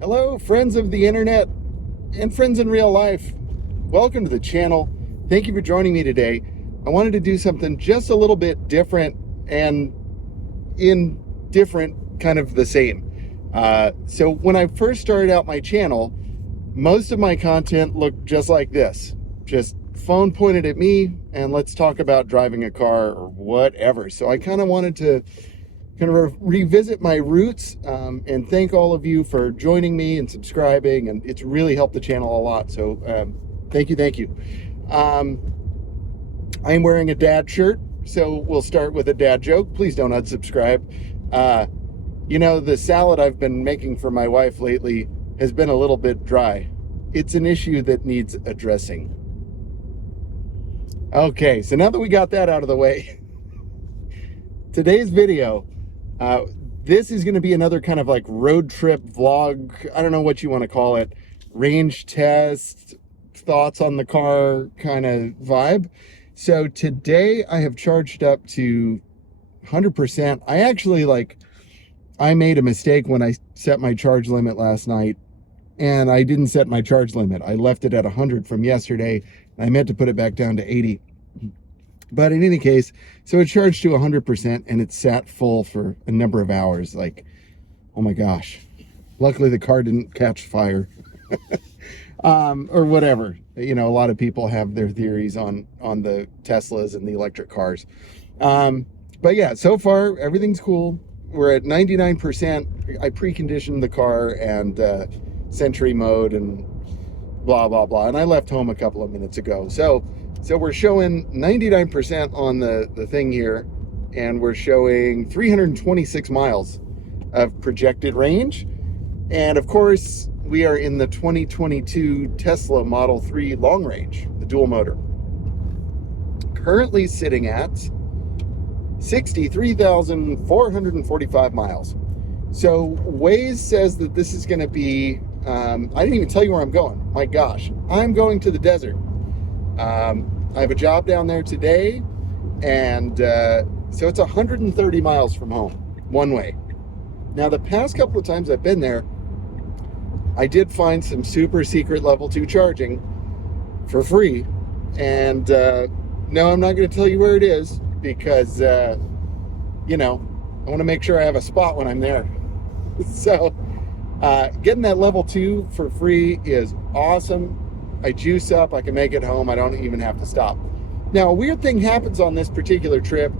Hello, friends of the internet and friends in real life. Welcome to the channel. Thank you for joining me today. I wanted to do something just a little bit different and indifferent, kind of the same. So when I first started out my channel, most of my content looked just like this. Just phone pointed at me and let's talk about driving a car or whatever. So I kind of wanted to revisit my roots and thank all of you for joining me and subscribing, and it's really helped the channel a lot. So thank you. I'm wearing a dad shirt, so we'll start with a dad joke. Please don't unsubscribe. The salad I've been making for my wife lately has been a little bit dry. It's an issue that needs addressing. Okay, so now that we got that out of the way, today's video, this is going to be another kind of like road trip vlog. I don't know what you want to call it. Range test, thoughts on the car kind of vibe. So today I have charged up to 100%. I made a mistake when I set my charge limit last night, and I didn't set my charge limit. I left it at 100 from yesterday. I meant to put it back down to 80. But in any case, so it charged to 100% and it sat full for a number of hours. Like, oh my gosh. Luckily the car didn't catch fire. Or whatever. A lot of people have their theories on the Teslas and the electric cars. But yeah, so far everything's cool. We're at 99%. I preconditioned the car and Sentry mode and blah, blah, blah. And I left home a couple of minutes ago. So we're showing 99% on the thing here, and we're showing 326 miles of projected range. And of course, we are in the 2022 Tesla Model 3 long range, the dual motor. Currently sitting at 63,445 miles. So Waze says that this is going to be, I didn't even tell you where I'm going. My gosh, I'm going to the desert. I have a job down there today, and so it's 130 miles from home, one way. Now, the past couple of times I've been there, I did find some super secret level 2 charging for free, and no, I'm not going to tell you where it is because, I want to make sure I have a spot when I'm there. So getting that level 2 for free is awesome. I juice up, I can make it home, I don't even have to stop. Now, a weird thing happens on this particular trip.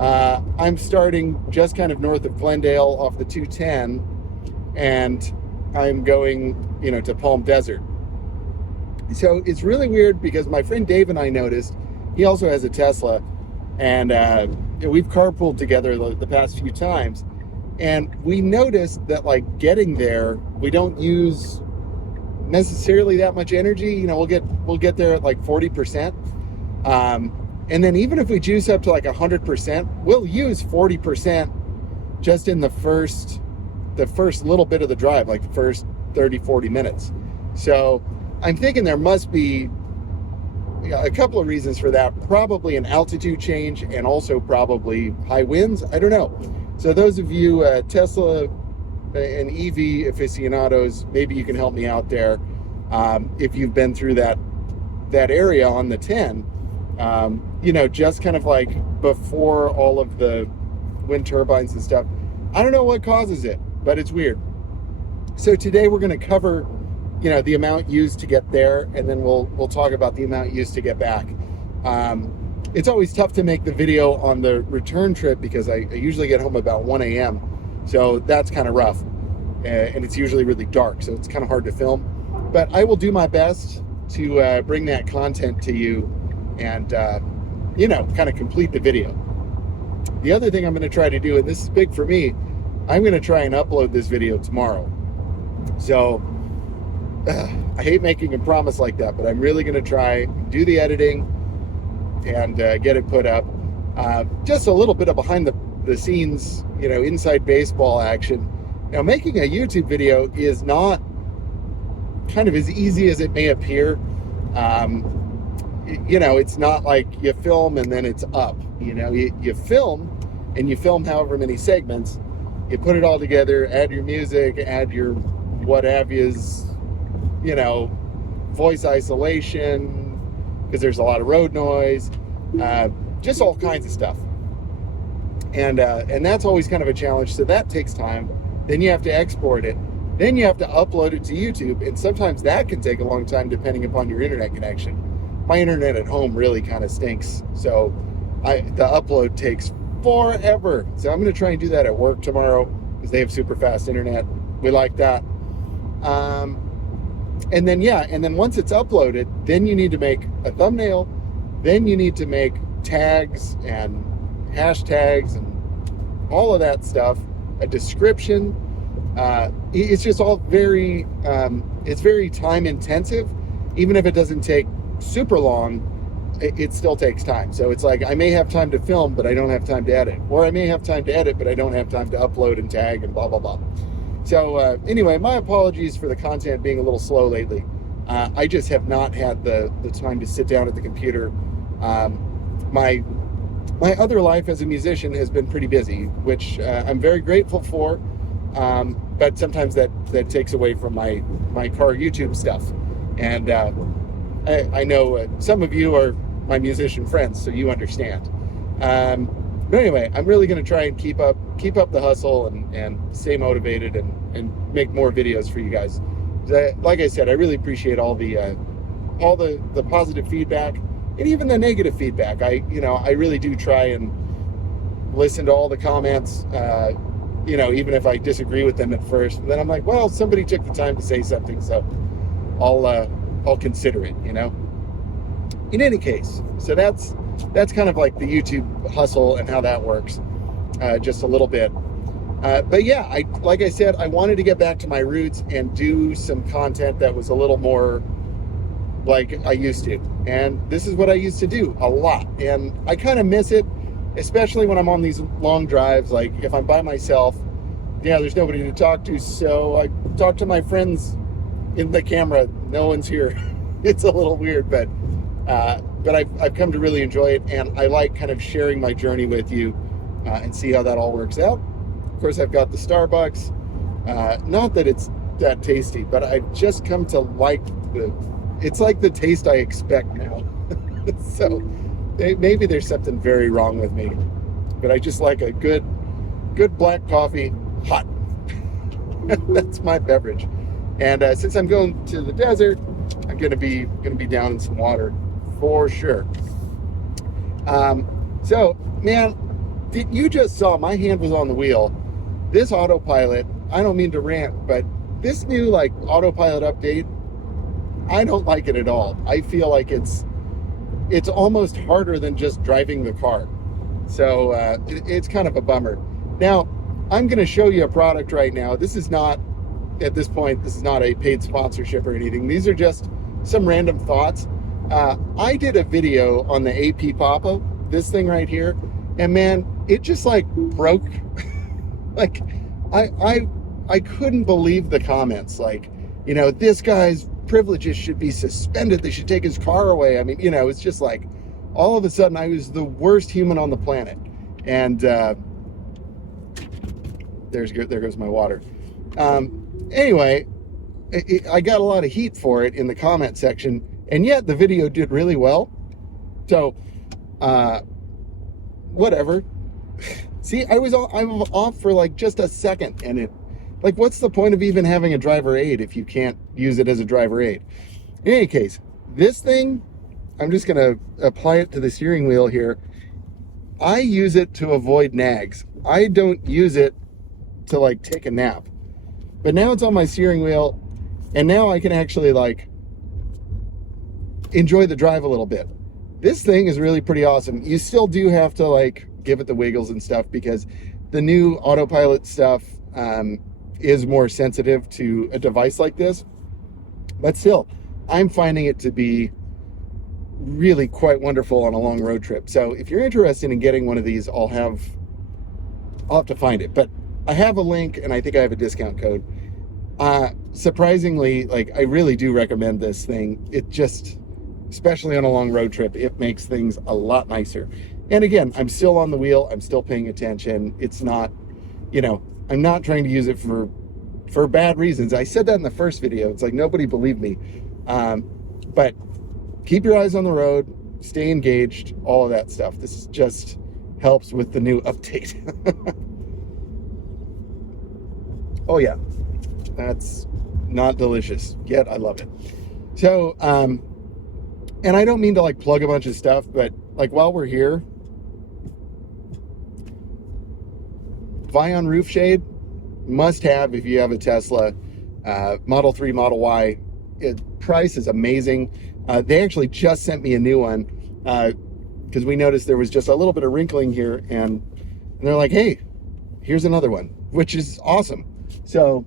I'm starting just kind of north of Glendale off the 210, and I'm going, to Palm Desert. So it's really weird because my friend Dave and I noticed, he also has a Tesla, and we've carpooled together the past few times, and we noticed that getting there, we don't use necessarily that much energy. We'll get there at 40%, and then even if we juice up to 100%, we'll use 40% just in the first little bit of the drive, the first 30-40 minutes. So I'm thinking there must be a couple of reasons for that. Probably an altitude change, and also probably high winds. I don't know. So those of you Tesla and EV aficionados, maybe you can help me out there. If you've been through that area on the 10, just kind of before all of the wind turbines and stuff. I don't know what causes it, but it's weird. So today we're going to cover, the amount used to get there, and then we'll talk about the amount used to get back. It's always tough to make the video on the return trip because I usually get home about 1 a.m. So that's kind of rough, and it's usually really dark, so it's kind of hard to film. But I will do my best to bring that content to you and, kind of complete the video. The other thing I'm going to try to do, and this is big for me, I'm going to try and upload this video tomorrow. So I hate making a promise like that, but I'm really going to try, do the editing, and get it put up. Just a little bit of behind the scenes, inside baseball action. Now, making a YouTube video is not kind of as easy as it may appear. It's not like you film and then it's up. You film, and you film however many segments. You put it all together, add your music, add your what have you's, voice isolation, because there's a lot of road noise, just all kinds of stuff. And that's always kind of a challenge. So that takes time. Then you have to export it. Then you have to upload it to YouTube. And sometimes that can take a long time depending upon your internet connection. My internet at home really kind of stinks. So the upload takes forever. So I'm going to try and do that at work tomorrow because they have super fast internet. We like that. And then once it's uploaded, then you need to make a thumbnail. Then you need to make tags and hashtags and all of that stuff, a description. It's just all very, it's very time intensive. Even if it doesn't take super long, it still takes time. So it's like I may have time to film, but I don't have time to edit. Or I may have time to edit, but I don't have time to upload and tag and blah, blah, blah. So anyway, my apologies for the content being a little slow lately. I just have not had the time to sit down at the computer. My other life as a musician has been pretty busy, which I'm very grateful for. But sometimes that takes away from my car YouTube stuff. And I know some of you are my musician friends, so you understand. But anyway, I'm really going to try and keep up the hustle and stay motivated and make more videos for you guys. Like I said, I really appreciate all the positive feedback and even the negative feedback. I really do try and listen to all the comments. Even if I disagree with them at first, and then I'm like, well, somebody took the time to say something, so I'll consider it. In any case, so that's kind of like the YouTube hustle and how that works, just a little bit. But yeah, like I said, I wanted to get back to my roots and do some content that was a little more like I used to. And this is what I used to do a lot. And I kind of miss it, especially when I'm on these long drives. Like if I'm by myself, there's nobody to talk to. So I talk to my friends in the camera. No one's here. It's a little weird, but I've come to really enjoy it. And I like kind of sharing my journey with you and see how that all works out. Of course, I've got the Starbucks. Not that it's that tasty, but I've just come to like it's like the taste I expect now. So maybe there's something very wrong with me, but I just like a good black coffee, hot. That's my beverage. And since I'm going to the desert, I'm gonna be down in some water for sure. So man, you just saw my hand was on the wheel. This Autopilot, I don't mean to rant, but this new Autopilot update, I don't like it at all. I feel like it's almost harder than just driving the car. So it's kind of a bummer. Now, I'm going to show you a product right now. This is not, at this point, this is not a paid sponsorship or anything. These are just some random thoughts. I did a video on the AP Papa, this thing right here, and man, it just broke. I couldn't believe the comments. This guy's privileges should be suspended. They should take his car away. I mean, it's just all of a sudden I was the worst human on the planet. And there goes my water. Anyway, I got a lot of heat for it in the comment section, and yet the video did really well. So, whatever. See, I was off for just a second, and it, what's the point of even having a driver aid if you can't use it as a driver aid? In any case, this thing, I'm just going to apply it to the steering wheel here. I use it to avoid nags. I don't use it to take a nap. But now it's on my steering wheel, and now I can actually enjoy the drive a little bit. This thing is really pretty awesome. You still do have to give it the wiggles and stuff, because the new Autopilot stuff is more sensitive to a device like this. But still, I'm finding it to be really quite wonderful on a long road trip. So if you're interested in getting one of these, I'll have to find it. But I have a link, and I think I have a discount code. Surprisingly, I really do recommend this thing. It just, especially on a long road trip, it makes things a lot nicer. And again, I'm still on the wheel. I'm still paying attention. It's not, I'm not trying to use it for for bad reasons. I said that in the first video. It's like nobody believed me. But keep your eyes on the road, stay engaged, all of that stuff. This just helps with the new update. Oh yeah, that's not delicious, yet I love it. So, and I don't mean to like plug a bunch of stuff, but like while we're here, Vion roof shade, must have if you have a Tesla. Model 3, Model Y, price is amazing. They actually just sent me a new one because we noticed there was just a little bit of wrinkling here, and they're like, hey, here's another one, which is awesome. So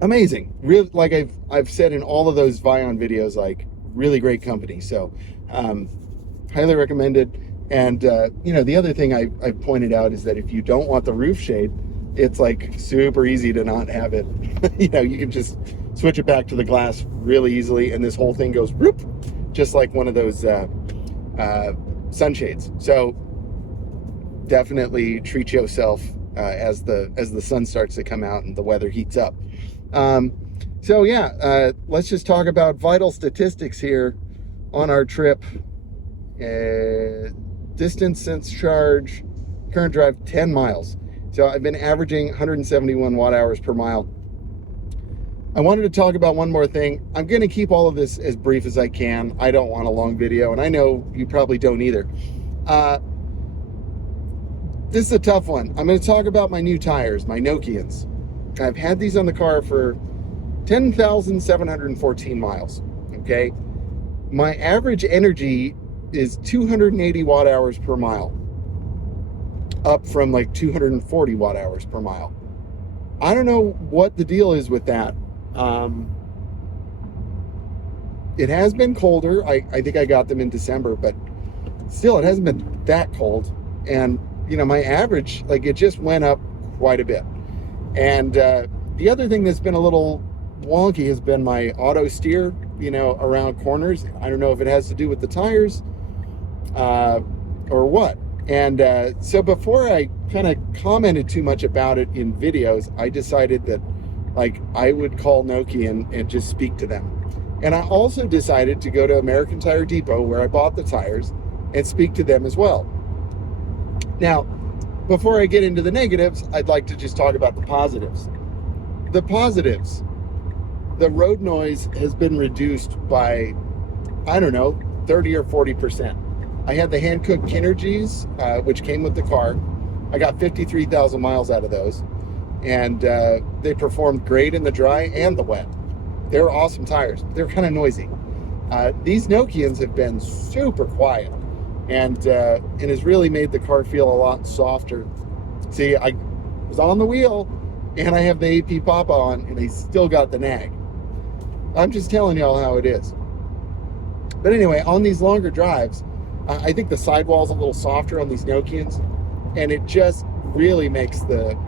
amazing. Really, like I've said in all of those Vion videos, like really great company. So highly recommended. And you know, the other thing I've pointed out is that if you don't want the roof shade, it's like super easy to not have it. You know, you can just switch it back to the glass really easily, and this whole thing goes whoop, just like one of those sunshades. So definitely treat yourself as the sun starts to come out and the weather heats up. So yeah, let's just talk about vital statistics here on our trip. Distance since charge, current drive 10 miles. So I've been averaging 171 watt hours per mile. I wanted to talk about one more thing. I'm going to keep all of this as brief as I can. I don't want a long video, and I know you probably don't either. This is a tough one. I'm going to talk about my new tires, my Nokians. I've had these on the car for 10,714 miles, okay? My average energy is 280 watt hours per mile, up from like 240 watt hours per mile. I don't know what the deal is with that. It has been colder. I think I got them in December, but still it hasn't been that cold. And you know, my average, like, it just went up quite a bit. And the other thing that's been a little wonky has been my auto steer, you know, around corners. I don't know if it has to do with the tires or what. And so before I kind of commented too much about it in videos, I decided that like I would call Nokian and just speak to them. And I also decided to go to American Tire Depot, where I bought the tires, and speak to them as well. Now, before I get into the negatives, I'd like to just talk about the positives. The positives, the road noise has been reduced by, I don't know, 30 or 40%. I had the hand-cooked Kinergies, which came with the car. I got 53,000 miles out of those. And they performed great in the dry and the wet. They were awesome tires. They're kind of noisy. These Nokians have been super quiet. And it has really made the car feel a lot softer. See, I was on the wheel, and I have the AP Papa on, and I still got the nag. I'm just telling y'all how it is. But anyway, on these longer drives, I think the sidewall's a little softer on these Nokians, and it just really makes the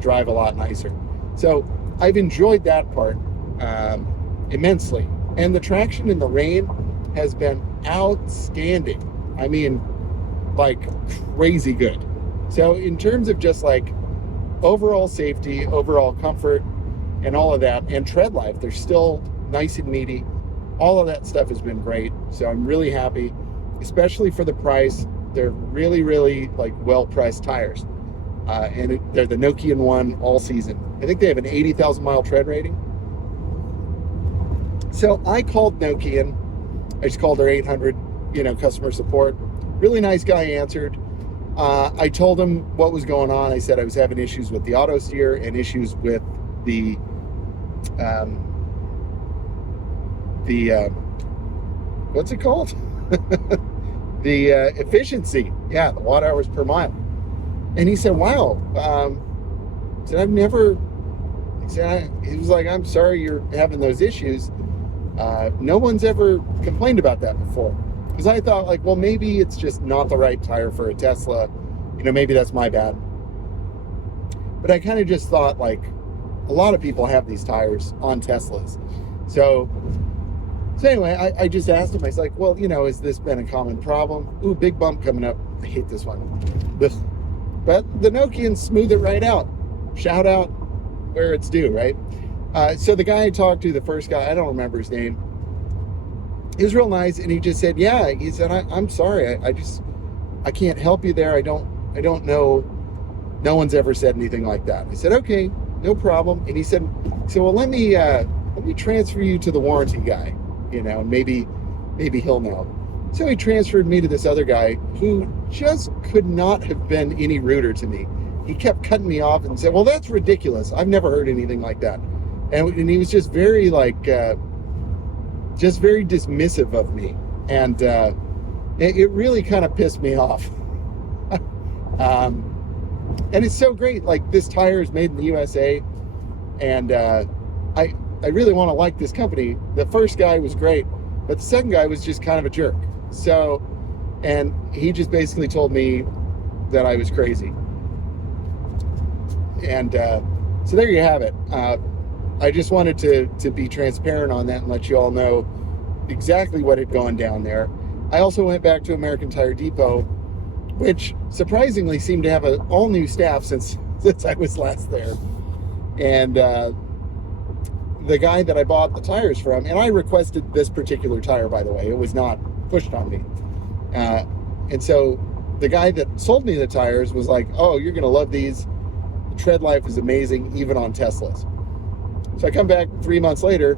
drive a lot nicer. So I've enjoyed that part immensely. And the traction in the rain has been outstanding. I mean, like crazy good. So in terms of just like overall safety, overall comfort, and all of that, and tread life, they're still nice and meaty. All of that stuff has been great. So I'm really happy, especially for the price. They're really, really like well-priced tires. And they're the Nokian one all season. I think they have an 80,000 mile tread rating. So I called Nokian. I just called their 800, customer support. Really nice guy answered. I told him what was going on. I said I was having issues with the auto steer and issues with the what's it called? The efficiency. Yeah, the watt hours per mile. And he said, wow. He said, he was like, I'm sorry you're having those issues. No one's ever complained about that before. Because I thought, like, well, maybe it's just not the right tire for a Tesla. Maybe that's my bad. But I kind of just thought, like, a lot of people have these tires on Teslas. So anyway, I just asked him, I was like, well, has this been a common problem? Ooh, big bump coming up. I hate this one. But the Nokians smooth it right out. Shout out where it's due, right? So the guy I talked to, the first guy, I don't remember his name. He was real nice, and he just said, "Yeah." He said, "I'm sorry. I can't help you there. I don't know. No one's ever said anything like that." I said, "Okay, no problem." And he said, "Well, let me transfer you to the warranty guy. Maybe he'll know." So he transferred me to this other guy who just could not have been any ruder to me. He kept cutting me off and said, "Well, that's ridiculous. I've never heard anything like that." And he was just very very dismissive of me. And it really kind of pissed me off. And it's so great. Like, this tire is made in the USA. And I really want to like this company. The first guy was great, but the second guy was just kind of a jerk. So, and he just basically told me that I was crazy. And so there you have it. I just wanted to be transparent on that and let you all know exactly what had gone down there. I also went back to American Tire Depot, which surprisingly seemed to have an all-new staff since I was last there. And the guy that I bought the tires from, and I requested this particular tire, by the way. It was not pushed on me. And so the guy that sold me the tires was like, "Oh, you're going to love these. The tread life is amazing, even on Teslas." So I come back 3 months later,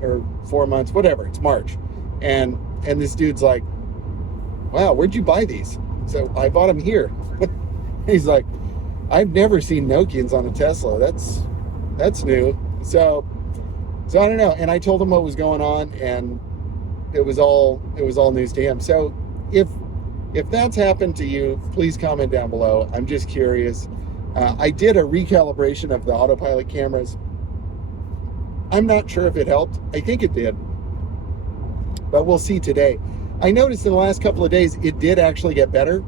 or 4 months, whatever, it's March. And this dude's like, "Wow, where'd you buy these?" So I bought them here. He's like, "I've never seen Nokians on a Tesla. That's new." So I don't know. And I told him what was going on, and it was all news to him. So if that's happened to you, please comment down below. I'm just curious. I did a recalibration of the Autopilot cameras. I'm not sure if it helped. I think it did, but we'll see today. I noticed in the last couple of days it did actually get better,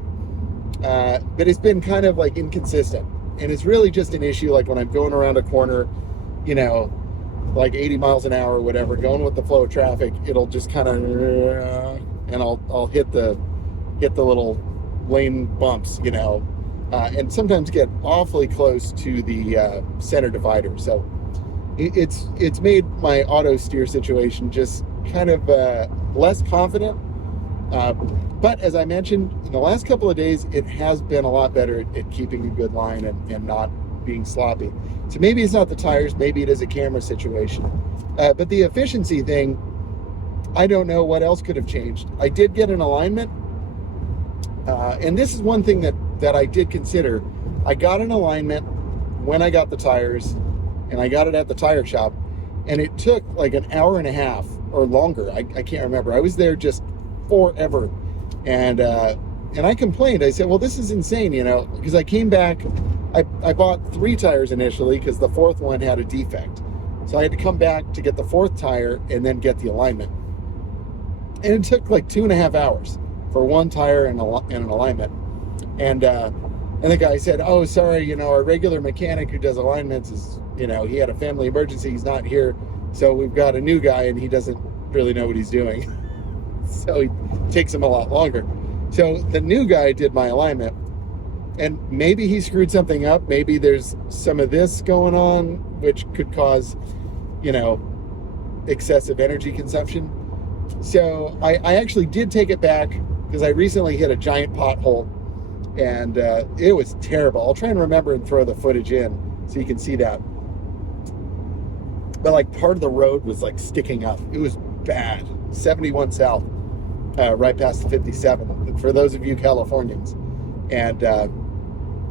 but it's been kind of like inconsistent. And it's really just an issue like when I'm going around a corner, like 80 miles an hour or whatever, going with the flow of traffic, it'll just kind of, and I'll hit the little lane bumps, and sometimes get awfully close to the center divider. So it's made my auto steer situation just kind of less confident. But as I mentioned, in the last couple of days, it has been a lot better at keeping a good line and not being sloppy. So maybe it's not the tires, maybe it is a camera situation. But the efficiency thing, I don't know what else could have changed. I did get an alignment. And this is one thing that I did consider. I got an alignment when I got the tires, and I got it at the tire shop, and it took like an hour and a half or longer. I can't remember. I was there just forever. And I complained. I said, "Well, this is insane," because I came back. I bought 3 tires initially because the 4th one had a defect. So I had to come back to get the 4th tire and then get the alignment. And it took like 2.5 hours for 1 tire and an alignment. And the guy said, "Oh, sorry, our regular mechanic who does alignments is, he had a family emergency. He's not here. So we've got a new guy and he doesn't really know what he's doing." So it takes him a lot longer. So the new guy did my alignment, and maybe he screwed something up. Maybe there's some of this going on, which could cause, excessive energy consumption. So I actually did take it back because I recently hit a giant pothole, and it was terrible. I'll try and remember and throw the footage in so you can see that. But like part of the road was like sticking up. It was bad. 71 South. Right past the 57, for those of you Californians. And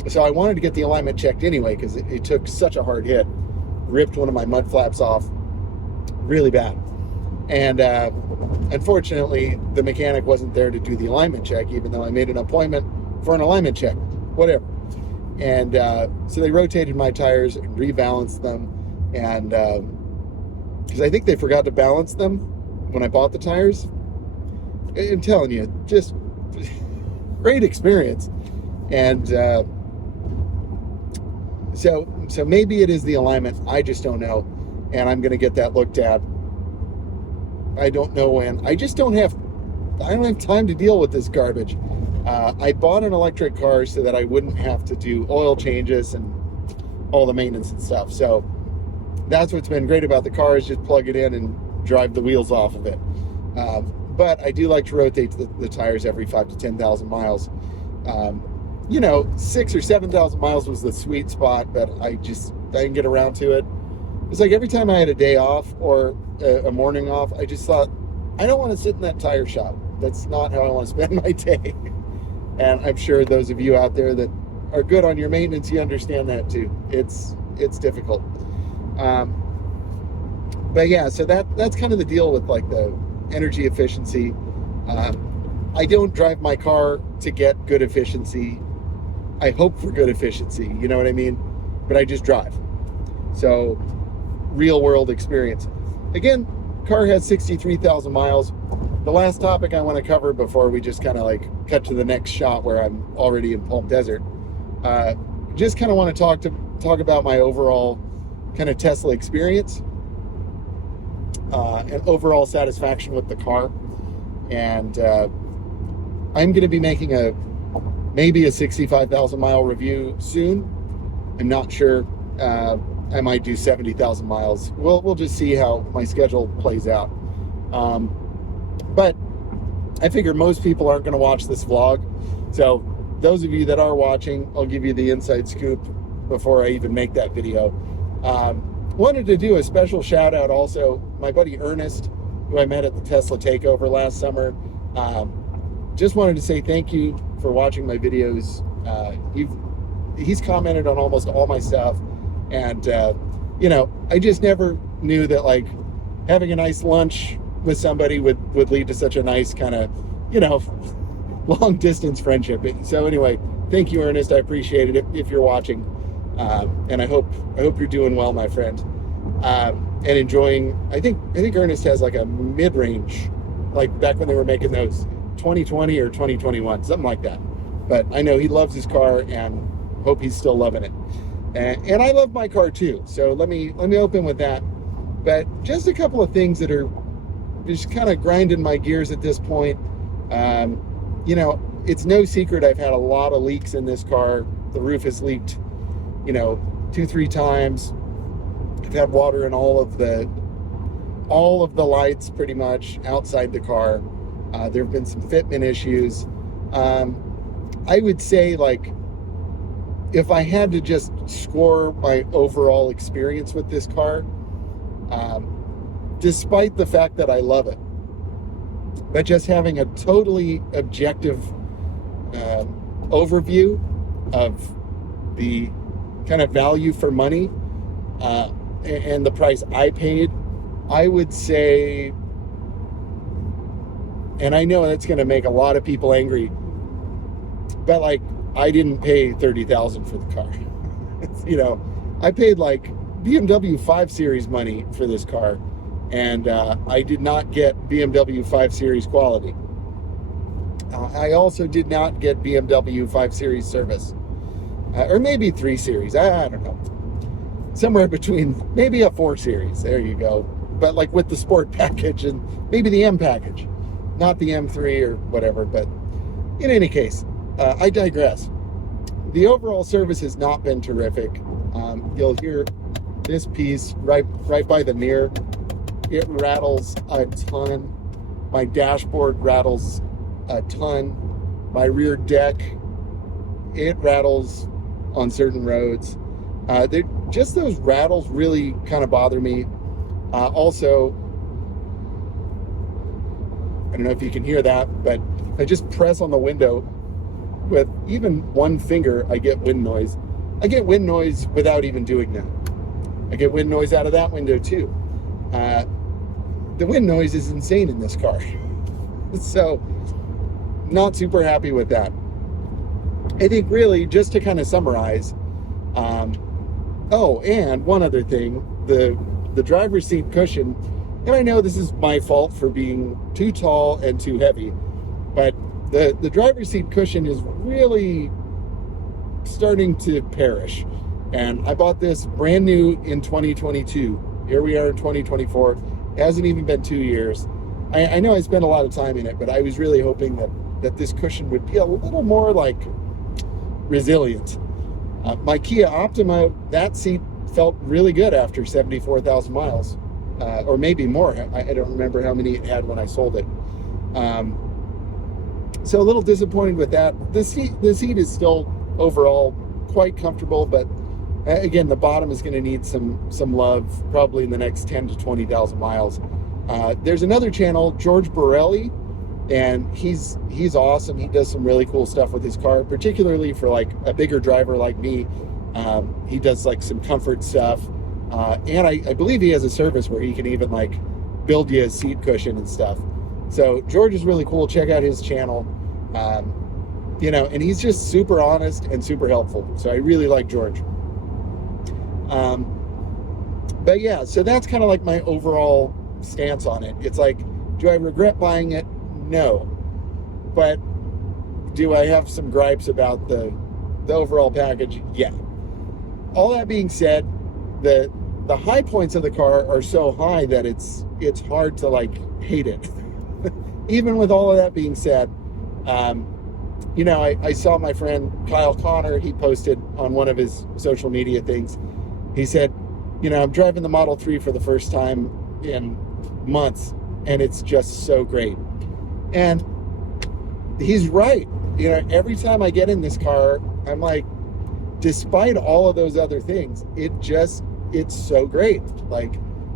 so I wanted to get the alignment checked anyway because it took such a hard hit. Ripped one of my mud flaps off really bad. And unfortunately, the mechanic wasn't there to do the alignment check, even though I made an appointment for an alignment check, whatever. And so they rotated my tires and rebalanced them. And because I think they forgot to balance them when I bought the tires. I'm telling you, just great experience. And so maybe it is the alignment. I just don't know. And I'm going to get that looked at. I don't know when. I don't have time to deal with this garbage. I bought an electric car so that I wouldn't have to do oil changes and all the maintenance and stuff. So that's what's been great about the car, is just plug it in and drive the wheels off of it. But I do like to rotate the tires every 5,000 to 10,000 miles. 6,000 or 7,000 miles was the sweet spot, but I didn't get around to it. It's like every time I had a day off or a morning off, I just thought, I don't want to sit in that tire shop. That's not how I want to spend my day. And I'm sure those of you out there that are good on your maintenance, you understand that too. It's difficult. But yeah, so that's kind of the deal with like the energy efficiency. I don't drive my car to get good efficiency. I hope for good efficiency, you know what I mean? But I just drive. So, real world experience. Again, car has 63,000 miles. The last topic I want to cover before we just kind of like cut to the next shot where I'm already in Palm Desert. Just kind of want to talk about my overall kind of Tesla experience and overall satisfaction with the car. And I'm going to be making maybe a 65,000 mile review soon. I'm not sure. I might do 70,000 miles. We'll just see how my schedule plays out. But I figure most people aren't going to watch this vlog. So those of you that are watching, I'll give you the inside scoop before I even make that video. Wanted to do a special shout out also. My buddy Ernest, who I met at the Tesla Takeover last summer, just wanted to say thank you for watching my videos. He's commented on almost all my stuff. And, I just never knew that like having a nice lunch with somebody would lead to such a nice kind of, long distance friendship. So anyway, thank you, Ernest. I appreciate it if you're watching. And I hope you're doing well, my friend. And enjoying, I think Ernest has like a mid-range, like back when they were making those 2020 or 2021, something like that. But I know he loves his car and hope he's still loving it. And I love my car too. So let me open with that. But just a couple of things that are just kind of grinding my gears at this point. It's no secret I've had a lot of leaks in this car. The roof has leaked, 2-3 times. I've had water in all of the lights pretty much outside the car. There have been some fitment issues. I would say like, if I had to just score my overall experience with this car, despite the fact that I love it, but just having a totally objective overview of the kind of value for money and the price I paid, I would say, and I know that's going to make a lot of people angry, but like, I didn't pay $30,000 for the car. I paid like BMW 5 Series money for this car, and I did not get BMW 5 Series quality. I also did not get BMW 5 Series service, or maybe 3 Series. I don't know. Somewhere between, maybe a 4 Series. There you go. But like with the Sport package and maybe the M package, not the M3 or whatever. But in any case, I digress. The overall service has not been terrific. You'll hear this piece right by the mirror. It rattles a ton. My dashboard rattles a ton. My rear deck, it rattles on certain roads. Just those rattles really kind of bother me. Also, I don't know if you can hear that, but I just press on the window. With even one finger, I get wind noise. I get wind noise without even doing that. I get wind noise out of that window too. The wind noise is insane in this car. So, not super happy with that. I think really, just to kind of summarize, and one other thing, the driver's seat cushion, and I know this is my fault for being too tall and too heavy, but the driver's seat cushion is really starting to perish. And I bought this brand new in 2022. Here we are in 2024. It hasn't even been 2 years. I know I spent a lot of time in it, but I was really hoping that this cushion would be a little more like resilient. My Kia Optima, that seat felt really good after 74,000 miles, or maybe more. I don't remember how many it had when I sold it. So a little disappointed with that. The seat is still overall quite comfortable, but again, the bottom is going to need some love probably in the next 10 to 20,000 miles. There's another channel, George Borelli, and he's awesome. He does some really cool stuff with his car, particularly for like a bigger driver like me. He does like some comfort stuff, and I believe he has a service where he can even like build you a seat cushion and stuff. So George is really cool. Check out his channel. And he's just super honest and super helpful. So I really like George. But yeah, so that's kind of like my overall stance on it. It's like, do I regret buying it? No. But do I have some gripes about the overall package? Yeah. All that being said, the high points of the car are so high that it's hard to like hate it. Even with all of that being said, I saw my friend Kyle Connor, he posted on one of his social media things. He said, I'm driving the Model 3 for the first time in months, and it's just so great. And he's right. Every time I get in this car, I'm like, despite all of those other things, it's so great. Like,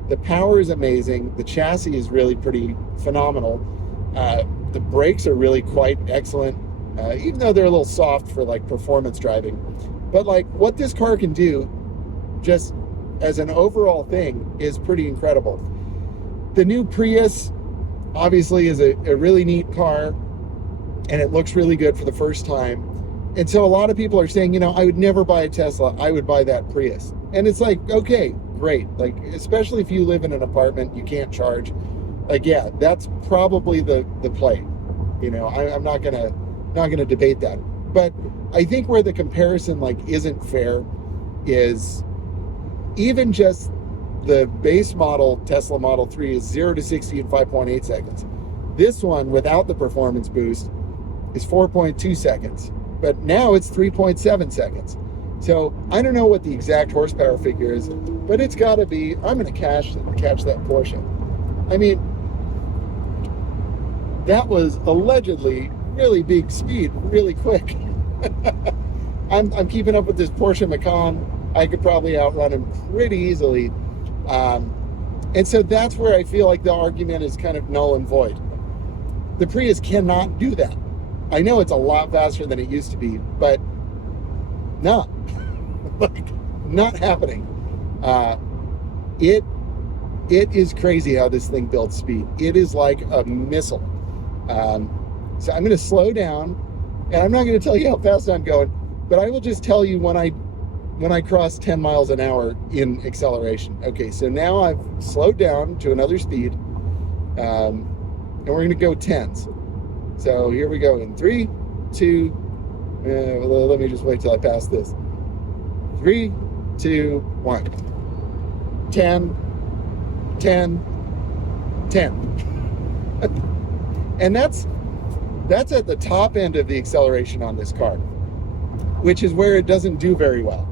the power is amazing. The chassis is really pretty phenomenal. The brakes are really quite excellent, even though they're a little soft for like performance driving. But like what this car can do, just as an overall thing, is pretty incredible. The new Prius obviously is a really neat car, and it looks really good for the first time. And so a lot of people are saying, I would never buy a Tesla. I would buy that Prius. And it's like, okay, great. Like, especially if you live in an apartment, you can't charge. Like, yeah, that's probably the play. I'm not gonna debate that. But I think where the comparison like isn't fair is even just the base model Tesla Model 3 is 0 to 60 in 5.8 seconds. This one, without the performance boost, is 4.2 seconds. But now it's 3.7 seconds. So I don't know what the exact horsepower figure is, but it's got to be. I'm going to catch that Porsche. I mean, that was allegedly really big speed, really quick. I'm keeping up with this Porsche Macan. I could probably outrun him pretty easily. And so that's where I feel like the argument is kind of null and void. The Prius cannot do that. I know it's a lot faster than it used to be, but not. Like, not happening. It is crazy how this thing builds speed. It is like a missile. So I'm going to slow down, and I'm not going to tell you how fast I'm going, but I will just tell you when I cross 10 miles an hour in acceleration. Okay, so now I've slowed down to another speed, and we're going to go 10s. So here we go in 3, 2, let me just wait till I pass this. 3, 2, 1. 10, 10, 10. And that's at the top end of the acceleration on this car, which is where it doesn't do very well.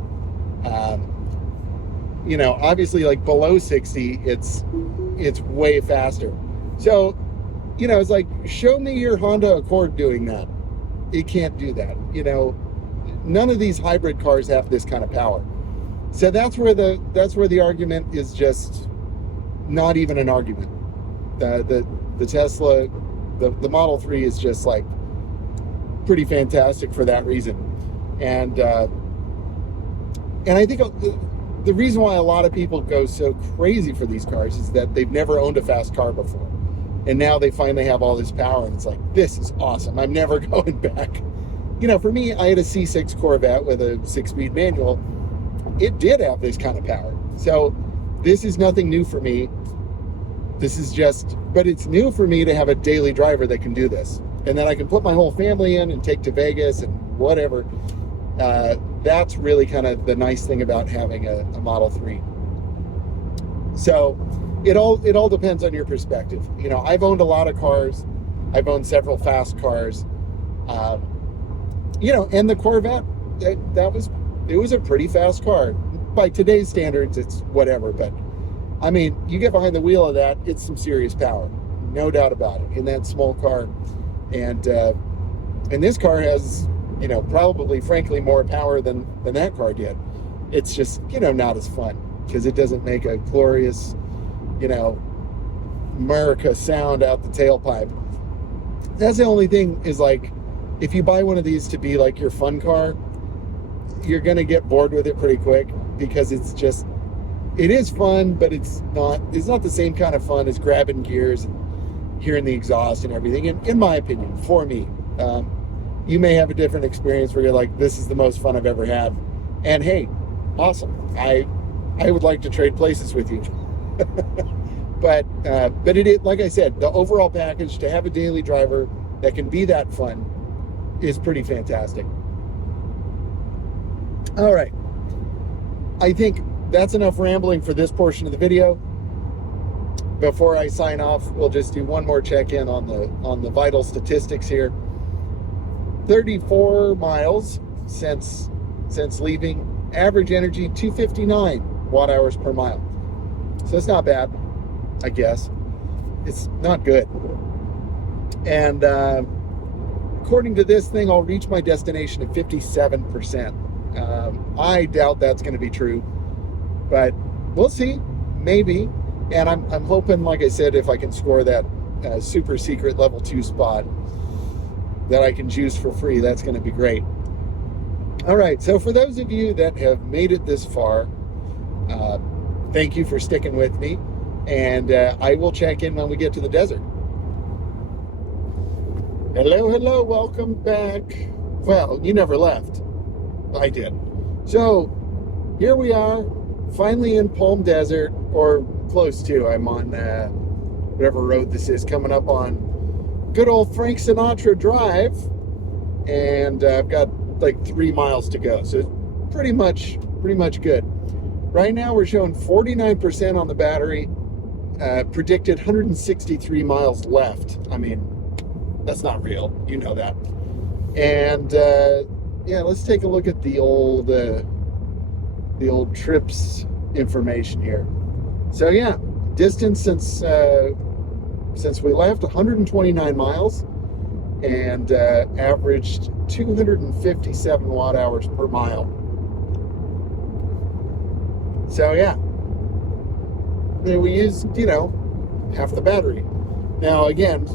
Obviously, like below 60, it's way faster. So, it's like, show me your Honda Accord doing that. It can't do that. None of these hybrid cars have this kind of power. So that's where the argument is just not even an argument. The Tesla, the Model 3 is just like pretty fantastic for that reason. And I think the reason why a lot of people go so crazy for these cars is that they've never owned a fast car before. And now they finally have all this power, and it's like, this is awesome. I'm never going back. For me, I had a C6 Corvette with a 6-speed manual. It did have this kind of power. So this is nothing new for me. But it's new for me to have a daily driver that can do this. And then I can put my whole family in and take to Vegas and whatever. That's really kind of the nice thing about having a Model 3. So it all depends on your perspective. I've owned a lot of cars. I've owned several fast cars. And the Corvette, that was it was a pretty fast car. By today's standards, it's whatever, but I mean, you get behind the wheel of that, it's some serious power, no doubt about it, in that small car. And this car has, you know, probably, frankly, more power than that car did. It's just, you know, not as fun because it doesn't make a glorious, you know, America sound out the tailpipe. That's the only thing is, like, if you buy one of these to be like your fun car, you're going to get bored with it pretty quick because it's just, it is fun, but it's not the same kind of fun as grabbing gears and hearing the exhaust and everything. And in my opinion, for me, you may have a different experience where you're like, this is the most fun I've ever had. And hey, awesome. I would like to trade places with you. But it is, like I said, the overall package to have a daily driver that can be that fun is pretty fantastic. All right. I think that's enough rambling for this portion of the video. Before I sign off, we'll just do one more check-in on the vital statistics here. 34 miles since leaving. Average energy 259 watt-hours per mile. So it's not bad, I guess. It's not good. And according to this thing, I'll reach my destination at 57%. I doubt that's going to be true, but we'll see. Maybe. And I'm hoping, like I said, if I can score that super secret level 2 spot that I can juice for free, that's going to be great. All right, so for those of you that have made it this far, thank you for sticking with me, and I will check in when we get to the desert. Hello, welcome back. Well, you never left. I did. So, here we are, finally in Palm Desert, or close to. I'm on whatever road this is, coming up on good old Frank Sinatra Drive, and I've got like 3 miles to go, so it's pretty much good. Right now we're showing 49% on the battery, predicted 163 miles left. I mean, that's not real, you know that. And yeah, let's take a look at the old trips information here. So yeah, distance since we left, 129 miles, and averaged 257 watt-hours per mile. So yeah, we used, you know, half the battery. Now again,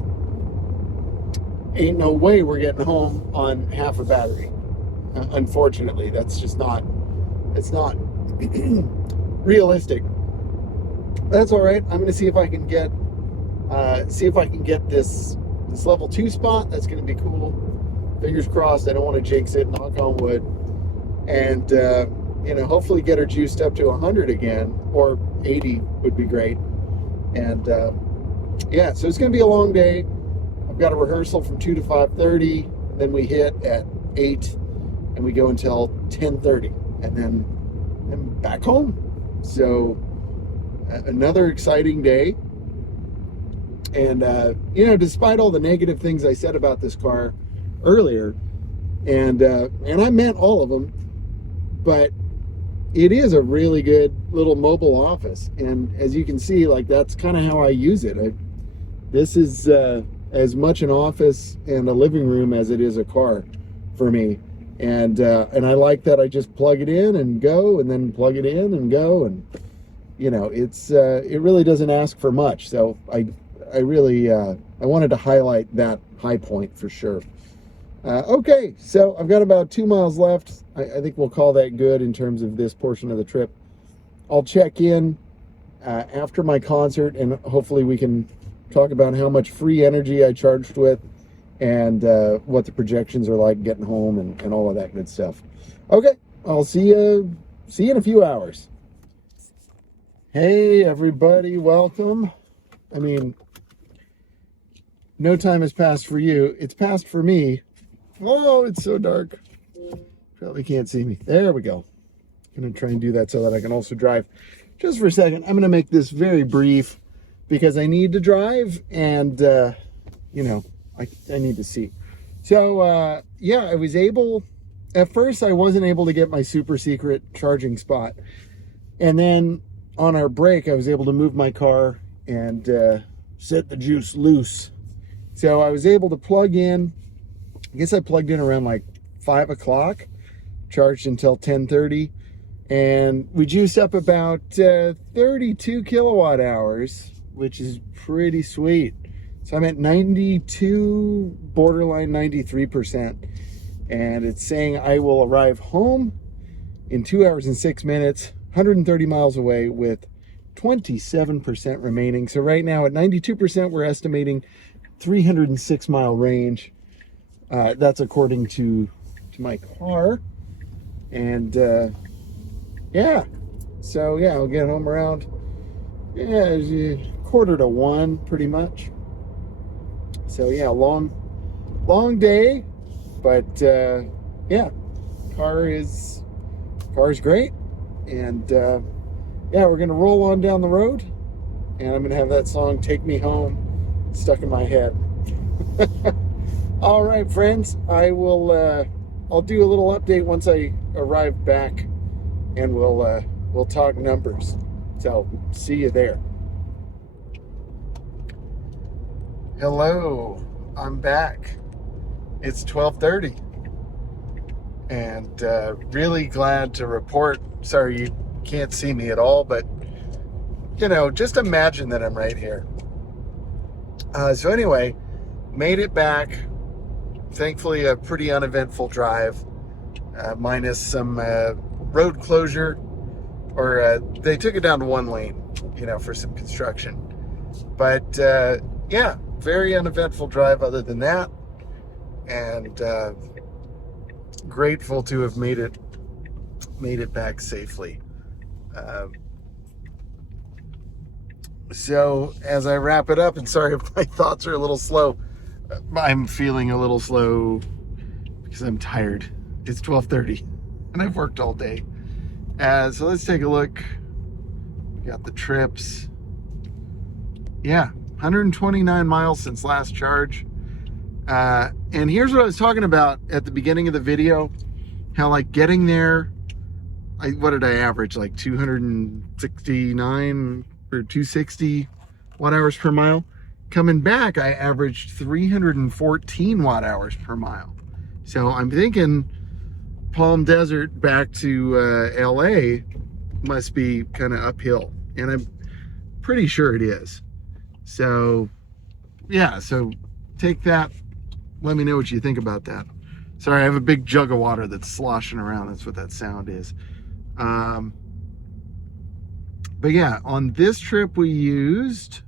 ain't no way we're getting home on half a battery. Unfortunately, that's just not, it's not realistic. That's all right. I'm going to see if I can get this level 2 spot. That's going to be cool. Fingers crossed. I don't want to jinx it. Knock on wood. And you know, hopefully get her juiced up to 100 again, or 80 would be great. And yeah, so it's going to be a long day. I've got a rehearsal from 2 to 5:30. Then we hit at 8, and we go until 10:30, and then I'm back home. So another exciting day. And you know, despite all the negative things I said about this car earlier, and I meant all of them, but it is a really good little mobile office. And as you can see, like, that's kind of how I use it. This is as much an office and a living room as it is a car for me. And I like that I just plug it in and go, and then plug it in and go, and you know, it's it really doesn't ask for much. So I really I wanted to highlight that high point for sure. Okay, so I've got about 2 miles left. I think we'll call that good in terms of this portion of the trip. I'll check in after my concert, and hopefully we can talk about how much free energy I charged with, and what the projections are like getting home, and all of that good stuff. Okay, I'll see you in a few hours. Hey everybody, welcome. I mean, no time has passed for you. It's passed for me. Oh, it's so dark. Probably can't see me. There we go. I'm going to try and do that so that I can also drive. Just for a second, I'm going to make this very brief because I need to drive, and, you know, I need to see. So, yeah, I was able, at first I wasn't able to get my super secret charging spot. And then on our break, I was able to move my car and set the juice loose. So I was able to plug in. I guess I plugged in around like 5 o'clock, charged until 10:30, and we juiced up about 32 kilowatt hours, which is pretty sweet. So I'm at 92, borderline 93%, and it's saying I will arrive home in 2 hours and 6 minutes, 130 miles away with 27% remaining. So right now at 92%, we're estimating 306 mile range. That's according to my car. And yeah, so yeah, I'll get home around 1:45, pretty much. So yeah, long day, but yeah, car is great. And yeah, we're gonna roll on down the road, and I'm gonna have that song "Take Me Home" stuck in my head. All right, friends, I'll do a little update once I arrive back, and we'll talk numbers. So see you there. Hello, I'm back. It's 12:30, and really glad to report. Sorry you can't see me at all, but you know, just imagine that I'm right here. So anyway, made it back. Thankfully, a pretty uneventful drive, minus some road closure, or they took it down to one lane, you know, for some construction. But yeah, very uneventful drive other than that, and grateful to have made it back safely. So as I wrap it up, and sorry if my thoughts are a little slow, I'm feeling a little slow because I'm tired. It's 12:30 and I've worked all day. So let's take a look. We got the trips. Yeah, 129 miles since last charge. And here's what I was talking about at the beginning of the video, how like getting there, what did I average? Like 269 or 260 watt hours per mile. Coming back, I averaged 314 watt hours per mile. So I'm thinking Palm Desert back to LA must be kind of uphill, and I'm pretty sure it is. So yeah, so take that. Let me know what you think about that. Sorry, I have a big jug of water that's sloshing around. That's what that sound is. But yeah, on this trip we used,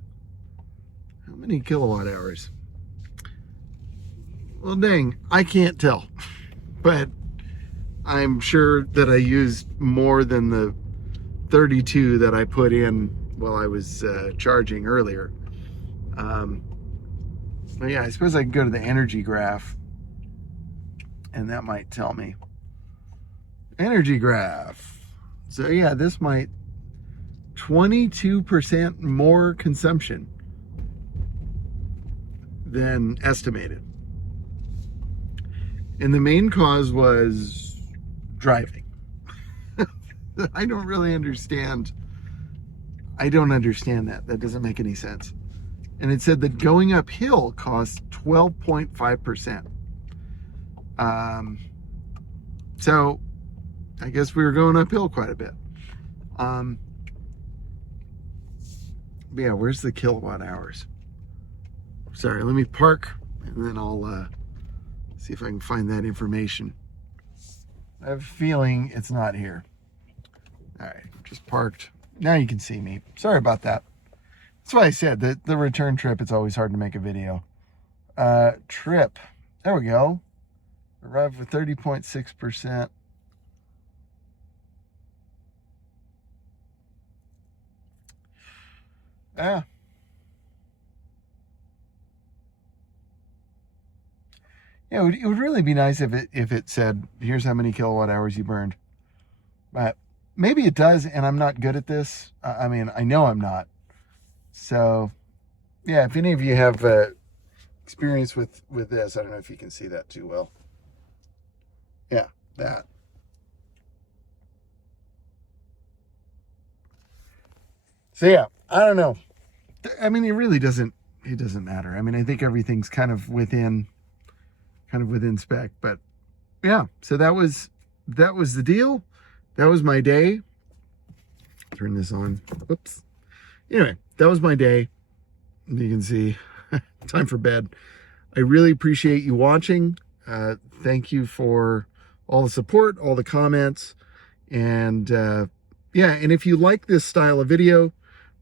how many kilowatt hours? Well, dang, I can't tell, but I'm sure that I used more than the 32 that I put in while I was charging earlier. But yeah, I suppose I can go to the energy graph, and that might tell me. Energy graph. So yeah, this might 22% more consumption than estimated. And the main cause was driving. I don't really understand. I don't understand that. That doesn't make any sense. And it said that going uphill costs 12.5%. So I guess we were going uphill quite a bit. But yeah, where's the kilowatt hours? Sorry, let me park, and then I'll see if I can find that information. I have a feeling it's not here. All right, just parked. Now you can see me. Sorry about that. That's why I said that the return trip, it's always hard to make a video. Trip. There we go. Arrived with 30.6%. Yeah. Yeah, it would really be nice if it said, here's how many kilowatt hours you burned. But maybe it does, and I'm not good at this. I mean, I know I'm not. So, yeah, if any of you have experience with this, I don't know if you can see that too well. Yeah, that. So yeah, I don't know. I mean, it really doesn't matter. I mean, I think everything's kind of within spec, but yeah, so that was the deal. That was my day. Turn this on. Whoops. Anyway, that was my day. You can see, time for bed. I really appreciate you watching. Thank you for all the support, all the comments, and yeah, and if you like this style of video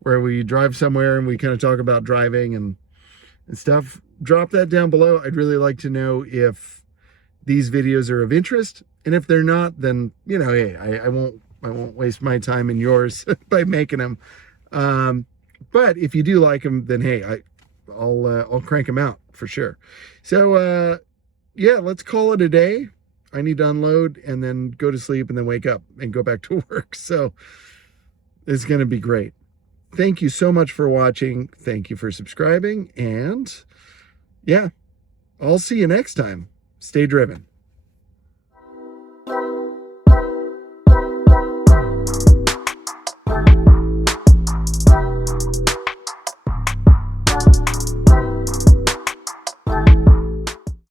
where we drive somewhere and we kind of talk about driving and stuff, drop that down below. I'd really like to know if these videos are of interest, and if they're not, then, you know, hey, I won't waste my time and yours by making them. But if you do like them, then hey, I'll crank them out for sure. So yeah, let's call it a day. I need to unload and then go to sleep and then wake up and go back to work. So it's going to be great. Thank you so much for watching. Thank you for subscribing. And yeah, I'll see you next time. Stay driven.